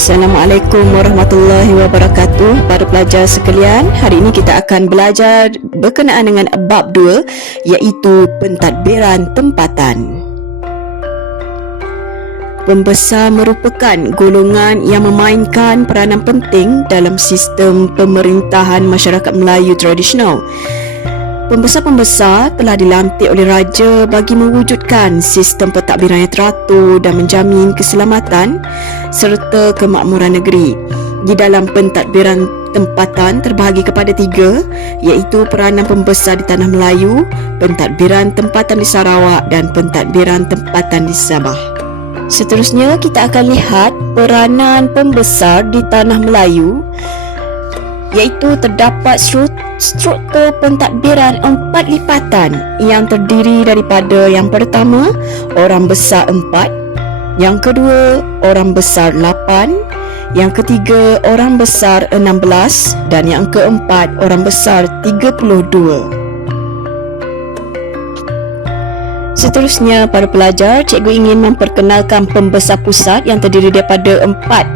Assalamualaikum warahmatullahi wabarakatuh. Para pelajar sekalian, hari ini kita akan belajar berkenaan dengan bab 2, iaitu pentadbiran tempatan. Pembesar merupakan golongan yang memainkan peranan penting dalam sistem pemerintahan masyarakat Melayu tradisional. Pembesar-pembesar telah dilantik oleh raja bagi mewujudkan sistem pentadbiran yang teratur dan menjamin keselamatan serta kemakmuran negeri. Di dalam pentadbiran tempatan terbahagi kepada 3, iaitu peranan pembesar di Tanah Melayu, pentadbiran tempatan di Sarawak dan pentadbiran tempatan di Sabah. Seterusnya kita akan lihat peranan pembesar di Tanah Melayu, iaitu terdapat struktur pentadbiran 4 lipatan yang terdiri daripada yang pertama, orang besar 4, yang kedua, orang besar 8, yang ketiga, orang besar 16 dan yang keempat, orang besar 32. Seterusnya, para pelajar, cikgu ingin memperkenalkan pembesar pusat yang terdiri daripada 4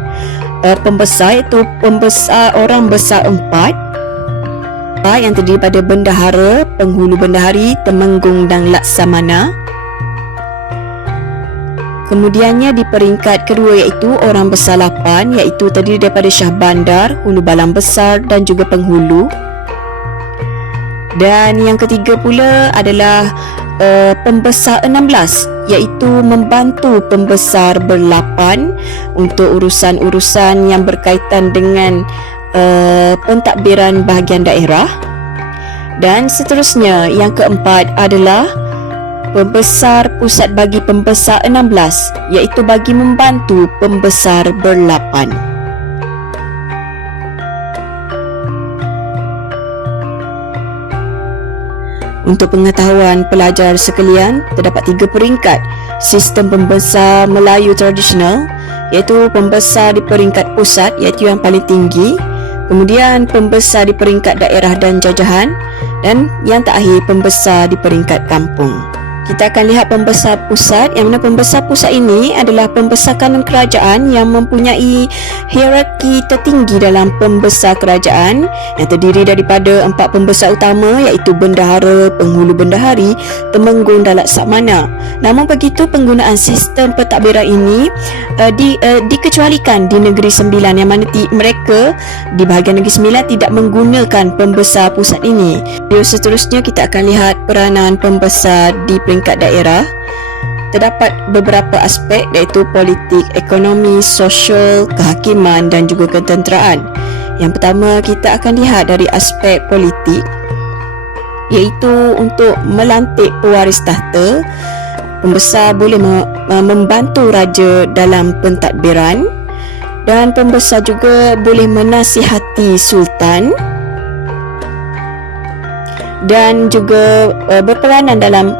pembesar, iaitu pembesar orang besar 4 yang terdiri pada bendahara, penghulu bendahari, temenggung dan laksamana. Kemudiannya di peringkat kedua iaitu orang besar 8, iaitu terdiri daripada syah bandar, hulu balang besar dan juga penghulu. Dan yang ketiga pula adalah pembesar 16, iaitu membantu pembesar ber-8 untuk urusan-urusan yang berkaitan dengan pentadbiran bahagian daerah. Dan seterusnya, yang keempat adalah pembesar pusat bagi pembesar 16, iaitu bagi membantu pembesar ber-8. Untuk pengetahuan pelajar sekalian, terdapat 3 peringkat sistem pembesar Melayu tradisional, iaitu pembesar di peringkat pusat, iaitu yang paling tinggi, kemudian pembesar di peringkat daerah dan jajahan, dan yang terakhir pembesar di peringkat kampung. Kita akan lihat pembesar pusat, yang mana pembesar pusat ini adalah pembesar kanan kerajaan yang mempunyai hierarki tertinggi dalam pembesar kerajaan, yang terdiri daripada 4 pembesar utama, iaitu bendahara, penghulu bendahari, temenggung dan laksamana. Namun begitu, penggunaan sistem pentadbiran ini dikecualikan di Negeri Sembilan, yang mana mereka di bahagian Negeri Sembilan tidak menggunakan pembesar pusat ini. Video seterusnya kita akan lihat peranan pembesar di peringkat daerah. Terdapat beberapa aspek, iaitu politik, ekonomi, sosial, kehakiman dan juga ketenteraan. Yang pertama, kita akan lihat dari aspek politik, iaitu untuk melantik pewaris tahta. Pembesar boleh membantu raja dalam pentadbiran, dan pembesar juga boleh menasihati sultan dan juga berperanan dalam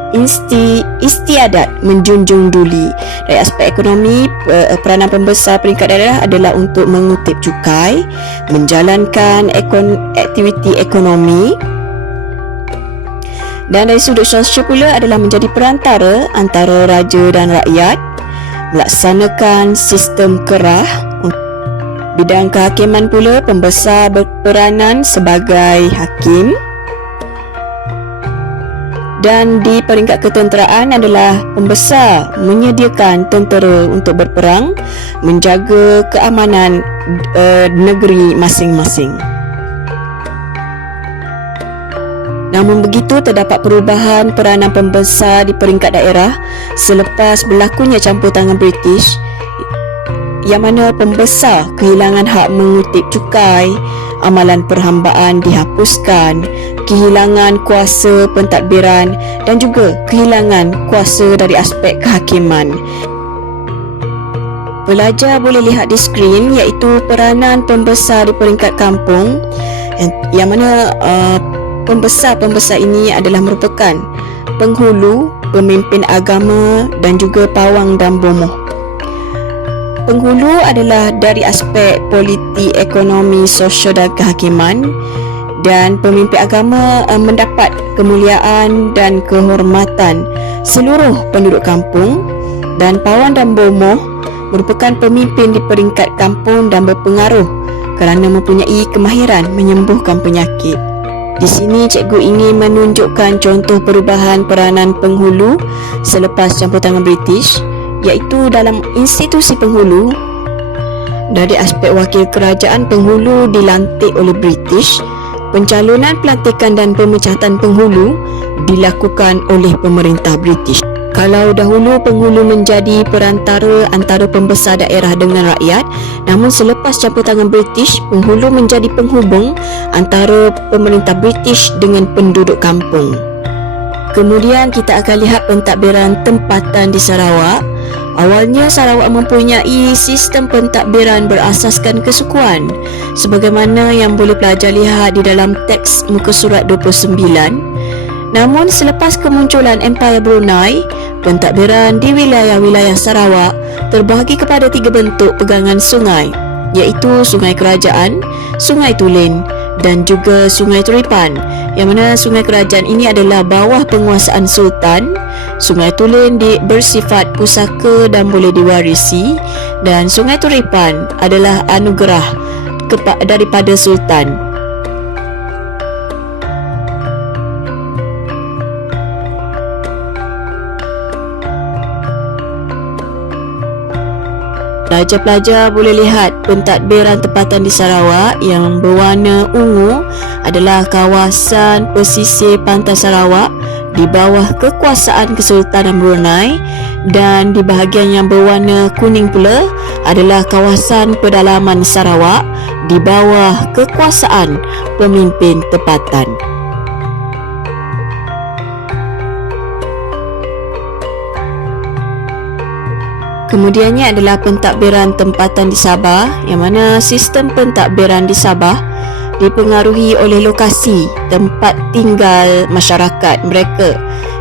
istiadat menjunjung duli. Dari aspek ekonomi, peranan pembesar peringkat daerah adalah untuk mengutip cukai, menjalankan aktiviti ekonomi. Dan dari sudut sosial pula adalah menjadi perantara antara raja dan rakyat, melaksanakan sistem kerah. Bidang kehakiman pula, pembesar berperanan sebagai hakim. Dan di peringkat ketenteraan adalah pembesar menyediakan tentera untuk berperang, menjaga keamanan negeri masing-masing. Namun begitu, terdapat perubahan peranan pembesar di peringkat daerah selepas berlakunya campur tangan British, yang mana pembesar kehilangan hak mengutip cukai, amalan perhambaan dihapuskan, kehilangan kuasa pentadbiran dan juga kehilangan kuasa dari aspek kehakiman. Pelajar boleh lihat di skrin, iaitu peranan pembesar di peringkat kampung, yang mana pembesar-pembesar ini adalah merupakan penghulu, pemimpin agama dan juga pawang dan bomoh. Penghulu adalah dari aspek politik, ekonomi, sosial dan kehakiman, dan pemimpin agama mendapat kemuliaan dan kehormatan seluruh penduduk kampung, dan pawang dan bomoh merupakan pemimpin di peringkat kampung dan berpengaruh kerana mempunyai kemahiran menyembuhkan penyakit. Di sini cikgu ingin menunjukkan contoh perubahan peranan penghulu selepas campur tangan British, iaitu dalam institusi penghulu. Dari aspek wakil kerajaan, penghulu dilantik oleh British. Pencalonan, pelantikan dan pemecahatan penghulu dilakukan oleh pemerintah British. Kalau dahulu penghulu menjadi perantara antara pembesar daerah dengan rakyat, namun selepas campur tangan British, penghulu menjadi penghubung antara pemerintah British dengan penduduk kampung. Kemudian kita akan lihat pentadbiran tempatan di Sarawak. Awalnya Sarawak mempunyai sistem pentadbiran berasaskan kesukuan sebagaimana yang boleh pelajar lihat di dalam teks muka surat 29. Namun selepas kemunculan Empayar Brunei, pentadbiran di wilayah-wilayah Sarawak terbahagi kepada 3 bentuk pegangan sungai, iaitu Sungai Kerajaan, Sungai Tulen dan juga Sungai Turipan, yang mana Sungai Kerajaan ini adalah bawah penguasaan Sultan. Sungai Tulen bersifat pusaka dan boleh diwarisi, dan Sungai Turipan adalah anugerah daripada Sultan. Pelajar-pelajar boleh lihat pentadbiran tempatan di Sarawak yang berwarna ungu adalah kawasan pesisir pantai Sarawak di bawah kekuasaan Kesultanan Brunei, dan di bahagian yang berwarna kuning pula adalah kawasan pedalaman Sarawak di bawah kekuasaan pemimpin tempatan. Kemudiannya adalah pentadbiran tempatan di Sabah, yang mana sistem pentadbiran di Sabah dipengaruhi oleh lokasi tempat tinggal masyarakat mereka,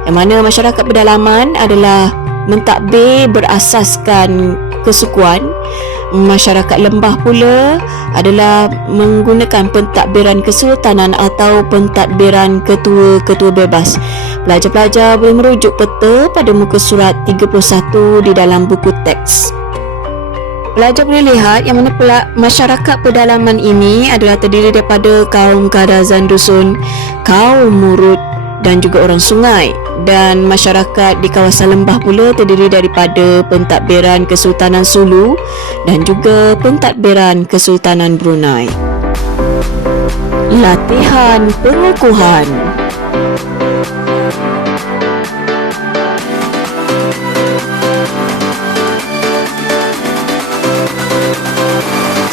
yang mana masyarakat pedalaman adalah mentadbir berasaskan kesukuan. Masyarakat lembah pula adalah menggunakan pentadbiran kesultanan atau pentadbiran ketua-ketua bebas. Pelajar-pelajar boleh merujuk peta pada muka surat 31 di dalam buku teks. Pelajar boleh lihat yang mana masyarakat pedalaman ini adalah terdiri daripada kaum Kadazan Dusun, kaum Murut dan juga orang sungai. Dan masyarakat di kawasan lembah pula terdiri daripada pentadbiran Kesultanan Sulu dan juga pentadbiran Kesultanan Brunei. Latihan pengukuhan.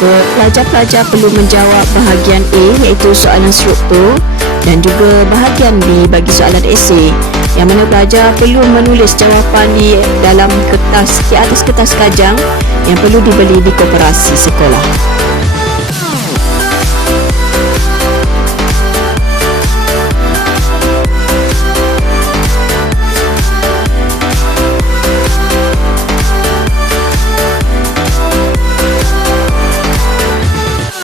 Pelajar-pelajar perlu menjawab bahagian A, iaitu soalan struktur, dan juga bahagian B bagi soalan esei, yang mana pelajar perlu menulis jawapan di dalam kertas, di atas kertas kajang yang perlu dibeli di koperasi sekolah.